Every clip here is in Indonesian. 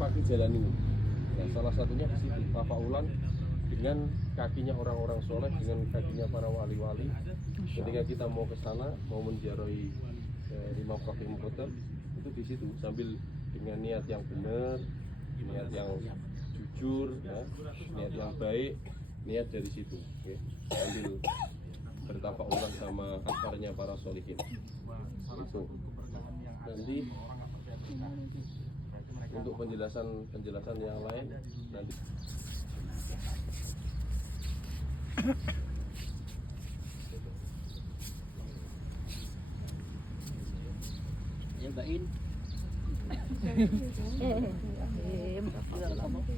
pakai jalan ini. Nah, salah satunya di situ tafaulan dengan kakinya orang-orang soleh, dengan kakinya para wali-wali. Ketika kita mau ke sana, mau menziarahi Imam Faqih Muqaddam, itu di situ sambil dengan niat yang benar, niat yang jujur, ya, niat yang baik, niat dari situ, ya. Sambil bertafaulan sama asarnya para solihin. Itu nanti untuk penjelasan yang lain nanti. Ya Bain.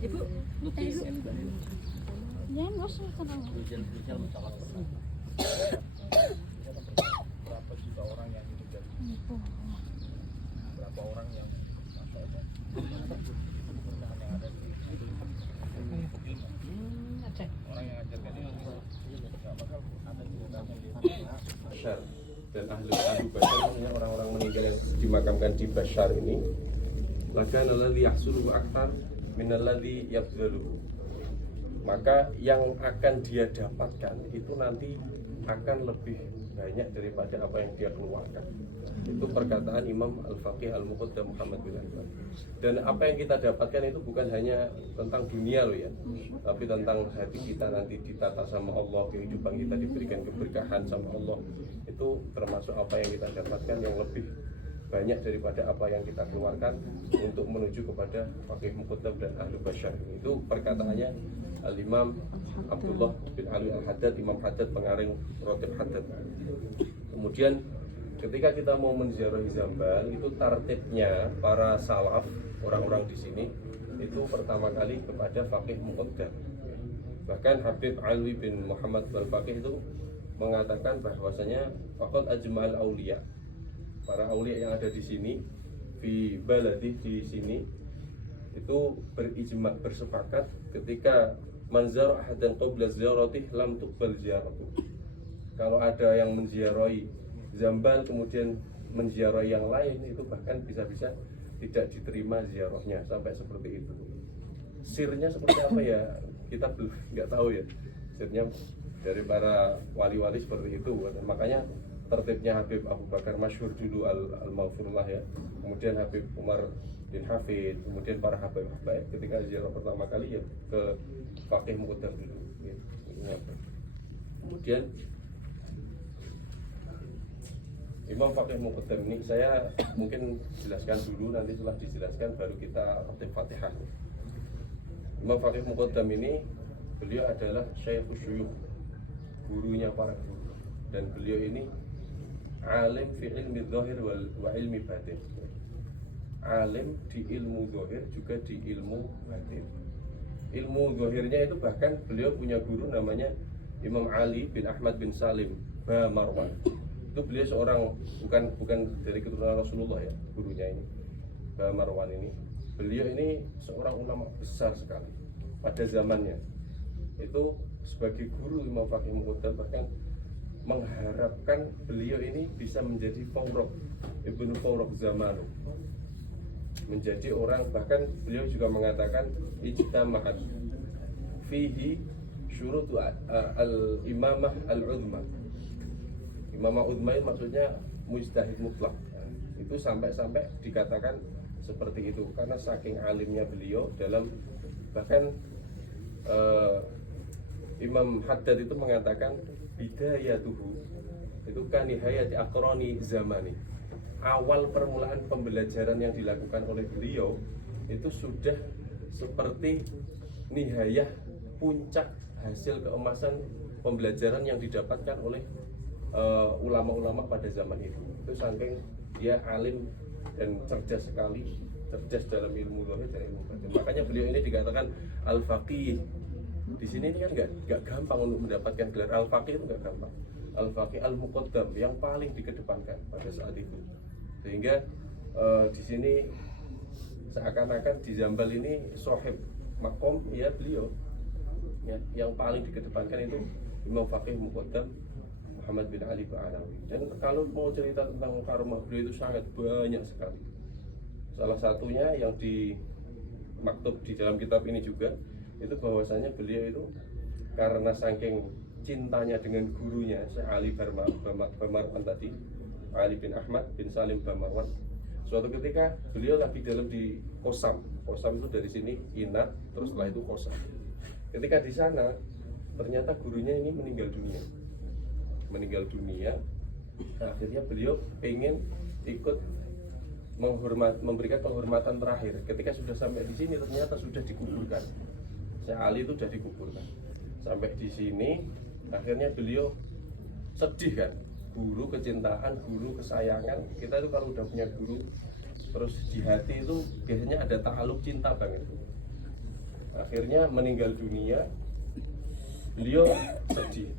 Ibu, Lukis. jangan bosan sama. Rijal mutawat. Berapa juta orang yang hidup dari berapa orang yang orang yang ajarkan ilmu nggak bakal ada Bashar dan ahli Bashar, maksudnya orang-orang meninggal yang dimakamkan di Bashar ini, maka alladzi yahsuluhu akthar min alladzi yabdhaluhu, maka yang akan dia dapatkan itu nanti akan lebih banyak daripada apa yang dia keluarkan. Itu perkataan Imam Al-Faqih Al-Muqaddam Muhammad bin Hanbal. Dan apa yang kita dapatkan itu bukan hanya tentang dunia loh ya, tapi tentang hati kita nanti ditata sama Allah, kehidupan kita diberikan keberkahan sama Allah. Itu termasuk apa yang kita dapatkan yang lebih banyak daripada apa yang kita keluarkan untuk menuju kepada Faqih Muqaddam dan Ahlu Bashar. Itu perkataannya Al-Imam Abdullah bin Ali Al-Haddad, Imam Haddad, pengarang Rotib Haddad. Kemudian ketika kita mau menziarahi Zambal, itu tartibnya para salaf, orang-orang di sini itu pertama kali kepada Faqih Muqaddam. Bahkan Habib Alwi bin Muhammad Al-Faqih itu mengatakan bahwasanya faqad ajma'al auliya, para aulia yang ada di sini di baladi di sini itu berijma, bersepakat ketika manzar ahadan qabla ziyaratih lam tuqbal ziyaratuh. Kalau ada yang menziarahi Zambal kemudian menziarahi yang lain, itu bahkan bisa-bisa tidak diterima ziarahnya, sampai seperti itu. Sirnya seperti apa ya kita belum nggak tahu ya, sirnya dari para wali-wali seperti itu. Makanya tertibnya Habib Abu Bakar masyhur dulu al-Maghfurullah ya, kemudian Habib Umar bin Hafid, kemudian para Habib ketika ziarah pertama kali ya ke Faqih Muqaddam dulu ya. Kemudian Imam Faqih Muqaddam ini saya mungkin jelaskan dulu, nanti setelah dijelaskan baru kita tertib Fatihah. Imam Faqih Muqaddam ini beliau adalah Syekhus Syuyukh, gurunya para guru, dan beliau ini alim fi ilmi zahir wa ilmi batin, alim di ilmu zahir juga di ilmu batin. Ilmu zahirnya itu bahkan beliau punya guru namanya Imam Ali bin Ahmad bin Salim Ba Marwan. Itu beliau seorang bukan dari keturunan Rasulullah ya, gurunya ini Ba Marwan ini. Beliau ini seorang ulama besar sekali pada zamannya. Itu sebagai guru Imam Faqih Muqaddam bahkan mengharapkan beliau ini bisa menjadi Fawraq, Ibnu Fawraq Zamanu, menjadi orang, bahkan beliau juga mengatakan ijtama'at fihi syurutu al-imamah al-udma. Imamah udma itu maksudnya mujtahid mutlak. Itu sampai dikatakan seperti itu karena saking alimnya beliau dalam, bahkan Imam Haddad itu mengatakan bidayatuhu itu kan nihayati aqrani zamani, awal permulaan pembelajaran yang dilakukan oleh beliau itu sudah seperti nihayah, puncak hasil keemasan pembelajaran yang didapatkan oleh ulama-ulama pada zaman itu. Itu saking dia alim dan cerdas sekali, cerdas dalam ilmu zahir dan ilmu batin. Makanya beliau ini dikatakan al-faqih. Di sini ini kan nggak gampang untuk mendapatkan gelar al-faqih, itu nggak gampang. Al-faqih al-muqaddam yang paling dikedepankan pada saat itu. Sehingga di sini seakan-akan di Zambal ini sohib makom ya beliau ya, yang paling dikedepankan itu Imam Faqih Muqaddam Muhammad bin Ali Ba'alawi. Dan kalau mau cerita tentang karomah beliau itu sangat banyak sekali. Salah satunya yang maktub di dalam kitab ini juga itu bahwasanya beliau itu karena saking cintanya dengan gurunya Syekh Ali Bamarwan tadi, Ali bin Ahmad bin Salim Bamarwan. Suatu ketika beliau lagi dalam di Kosam itu dari sini Inat, terus setelah itu Kosam. Ketika di sana ternyata gurunya ini meninggal dunia. Nah, akhirnya beliau pengen ikut memberikan penghormatan terakhir. Ketika sudah sampai di sini ternyata sudah dikuburkan. Syekh Ali itu sudah dikuburkan. Sampai di sini akhirnya beliau sedih kan. Guru kecintaan, guru kesayangan. Kita itu kalau udah punya guru terus di hati itu biasanya ada ta'aluk cinta banget. Akhirnya meninggal dunia. Beliau sedih.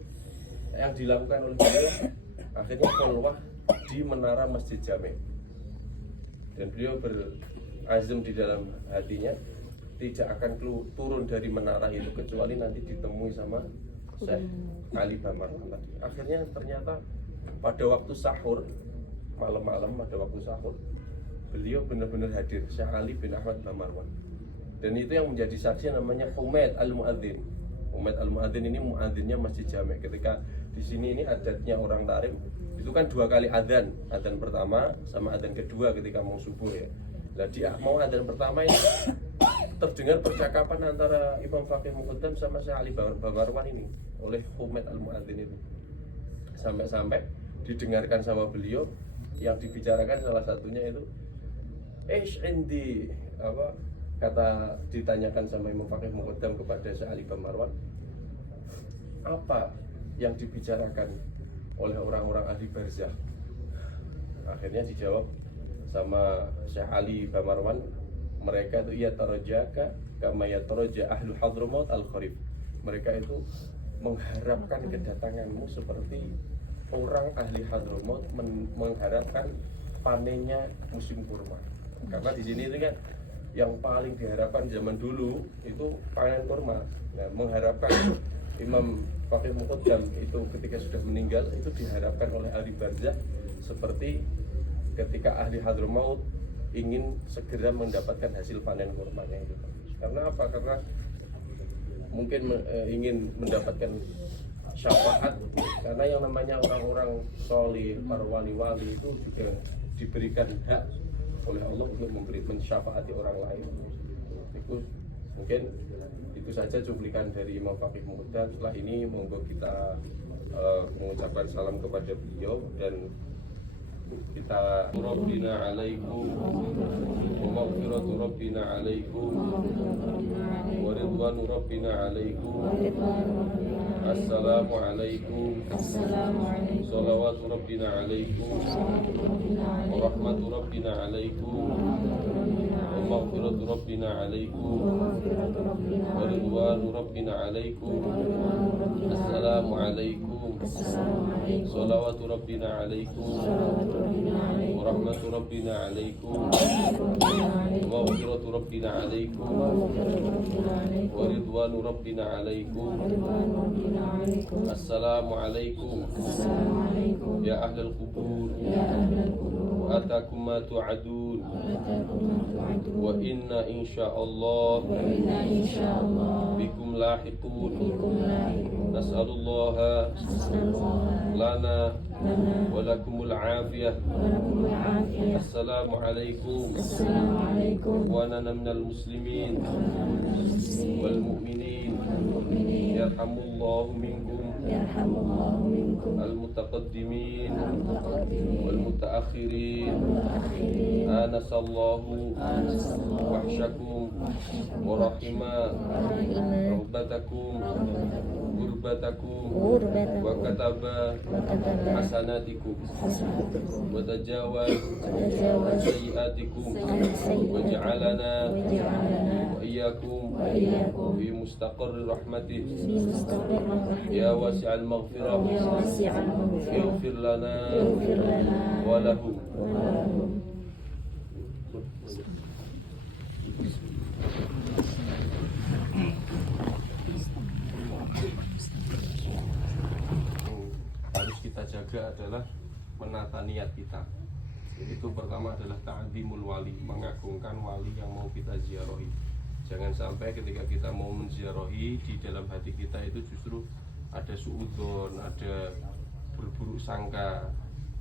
Yang dilakukan oleh beliau akhirnya kholwah di menara Masjid Jami'. Dan beliau berazam di dalam hatinya tidak akan turun dari menara itu kecuali nanti ditemui sama Syekh Ali Bamarwan tadi. Akhirnya ternyata pada waktu sahur, malam-malam pada waktu sahur, beliau benar-benar hadir, Syekh Ali bin Ahmad Bamarwan. Dan itu yang menjadi saksi namanya Humaid Al-Muadzin. Humaid Al-Muadzin ini muadzinnya Masjid Jami'. Ketika di sini ini adatnya orang Tarim, itu kan 2 kali adzan pertama sama adzan kedua ketika mau subuh ya. Nah dia mau adzan pertama ini terdengar percakapan antara Imam Faqih Muqaddam sama Syekh Ali Bamarwan ini oleh Humaid Al-Muadzin itu. Sampai-sampai didengarkan sama beliau yang dibicarakan salah satunya itu indi apa kata ditanyakan sama Imam Faqih Muqaddam kepada Syekh Ali Bamarwan, apa yang dibicarakan oleh orang-orang ahli barzah? Akhirnya dijawab sama Syekh Ali Bamarwan, mereka itu yatarajaka kama yataraja ahlu Hadramaut al-Kharif. Mereka itu mengharapkan kedatanganmu seperti orang ahli Hadramaut mengharapkan panennya musim kurma. Karena di sini itu kan yang paling diharapkan zaman dulu itu panen kurma. Nah, mengharapkan Imam Faqih Muqaddam itu ketika sudah meninggal itu diharapkan oleh ahli barzah seperti ketika ahli Hadramaut ingin segera mendapatkan hasil panen kurmanya itu. Karena apa? Karena mungkin ingin mendapatkan syafaat, karena yang namanya orang-orang solih, para wali-wali itu juga diberikan hak oleh Allah untuk mensyafaati orang lain. Itu mungkin itu saja cuplikan dari Imam Faqih Muqaddam. Setelah ini monggo kita mengucapkan salam kepada beliau dan kita Rabbina alaikum wa maghfiratu Rabbina alaikum wa ridwanu Rabbina alaikum. Assalamu alaikum salawatu Rabbina alaikum wa rahmatu Rabbina alaikum wa maghfiratu Rabbina alaikum wa ridwanu Rabbina alaikum. Assalamu alaikum salawatu Rabbina alaikum wa rahmatu Rabbina alaikum wa maghfiratu Rabbina alaikum wa ridwanu Rabbina alaikum. Assalamu alaikum ya ahlal qubur wa atakum ma tu'adun wa inna insyaallah bikum lahiqun. Nas'alullaha lana wa lakumul afiyah. Assalamu alaikum wa ana minal muslimin wal mu'minin. Yarhamullahu minkum al-mutaqaddimin wal mutaakhirin. Anasallahu wahsyakum wa rahima rubbatakum gurbatakum wa kataba hasanatikum wa tajawaz sayyiatikum wa ja'alana wa iyyakum fi mustaqarri rahmatih ya wasi'al maghfirah ighfir lana wa lahum. Harus kita jaga adalah menata niat kita. Itu pertama adalah ta'zimul wali, mengagungkan wali yang mau kita ziarahi. Jangan sampai ketika kita mau menziarahi di dalam hati kita itu justru ada suudzon, ada berburuk sangka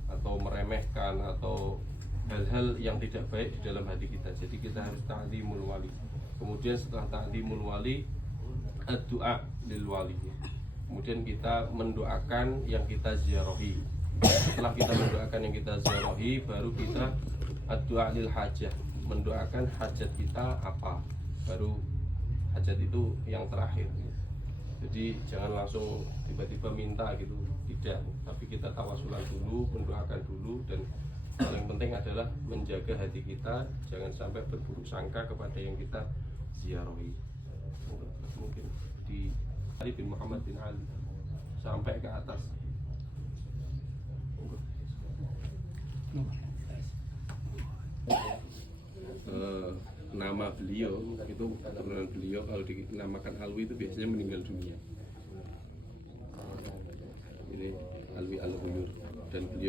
atau meremehkan atau hal-hal yang tidak baik di dalam hati kita. Jadi kita harus ta'zimul wali. Kemudian setelah ta'zimul wali, doa lil wali. Kemudian kita mendoakan yang kita ziarahi. Setelah kita mendoakan yang kita ziarahi, baru kita doa lil hajah, mendoakan hajat kita apa. Baru hajat itu yang terakhir. Jadi jangan langsung tiba-tiba minta gitu, tidak. Tapi kita tawasulan dulu, mendoakan dulu, dan paling penting adalah menjaga hati kita jangan sampai berburuk sangka kepada yang kita ziarahi. Mungkin di Ali bin Muhammad bin Ali sampai ke atas. Nama beliau itu keturunan beliau kalau dinamakan Alwi itu biasanya meninggal dunia. Ini Alwi Al-Ghuyur dan beliau